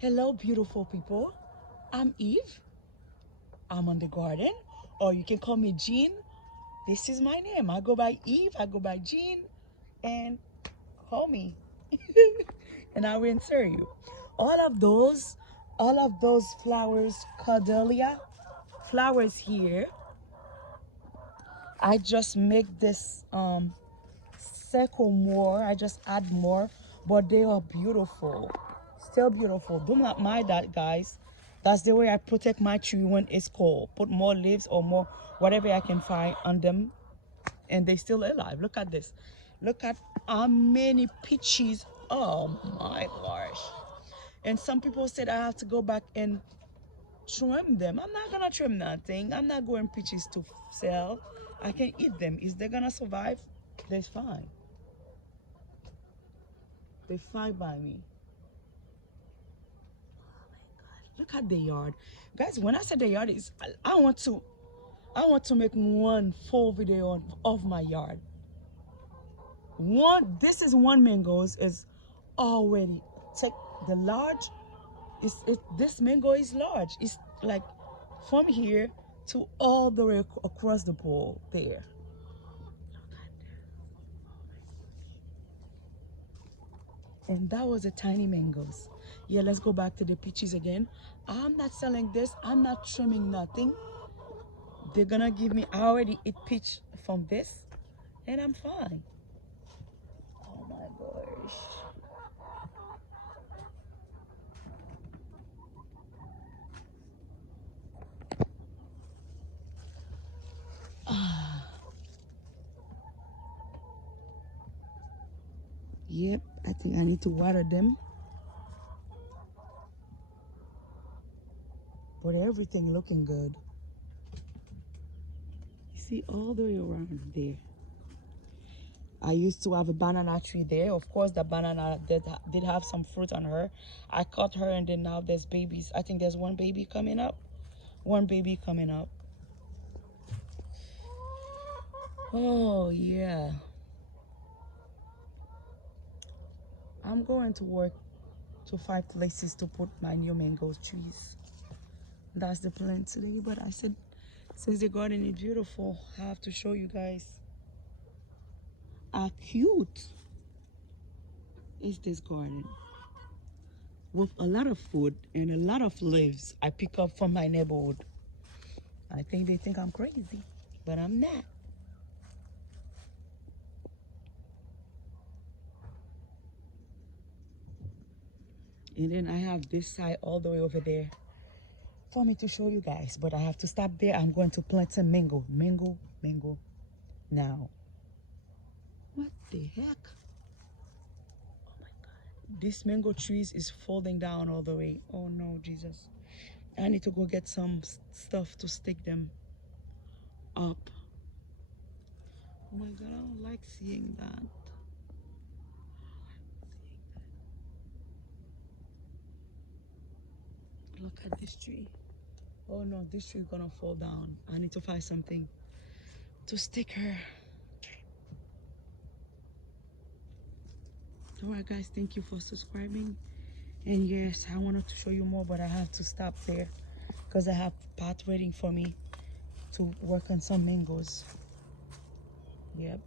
Hello, beautiful people. I'm Eve. I'm on the garden, or you can call me Jean. This is my name. I go by Eve, I go by Jean, and call me. And I will answer you. All of those, all of those flowers, Cordelia, flowers here, I just make this circle more. I just add more, but they are beautiful, still beautiful. Do not mind that, guys. That's the way I protect my tree when it's cold. Put more leaves or more whatever I can find on them, and they still alive. Look at this. Look at how many peaches. Oh my gosh. And some people said I have to go back and trim them. I'm not gonna trim nothing. I'm not growing peaches to sell. I can eat them. Is they gonna survive? They're fine. They fly by me. Look at the yard, guys. When I said the yard is, I want to make one full video of my yard. This is one mangoes is already take the large. This mango is large. It's like from here to all the way across the pole there. And that was a tiny mangoes. Yeah, let's go back to the peaches again. I'm not selling this. I'm not trimming nothing. They're gonna give me, I already eat peach from this, and I'm fine. Oh my gosh. Yep, I think I need to water them. But everything looking good. You see all the way around there. I used to have a banana tree there. Of course, the banana did have some fruit on her. I cut her, and then now there's babies. I think there's one baby coming up. One baby coming up. Oh, yeah. I'm going to work to 5 places to put my new mango trees. That's the plan today. But I said, since the garden is beautiful, I have to show you guys how cute is this garden. With a lot of food and a lot of leaves I pick up from my neighborhood. I think they think I'm crazy, but I'm not. And then I have this side all the way over there for me to show you guys, but I have to stop there. I'm going to plant some mango now. What the heck? Oh my God. This mango trees is falling down all the way. Oh no, Jesus. I need to go get some stuff to stick them up. Oh my God, I don't like seeing that. Look at this tree. Oh no, this tree is gonna fall down. I need to find something to stick her. Alright guys, thank you for subscribing. And yes, I wanted to show you more, but I have to stop there because I have Pat waiting for me to work on some mangoes. Yep.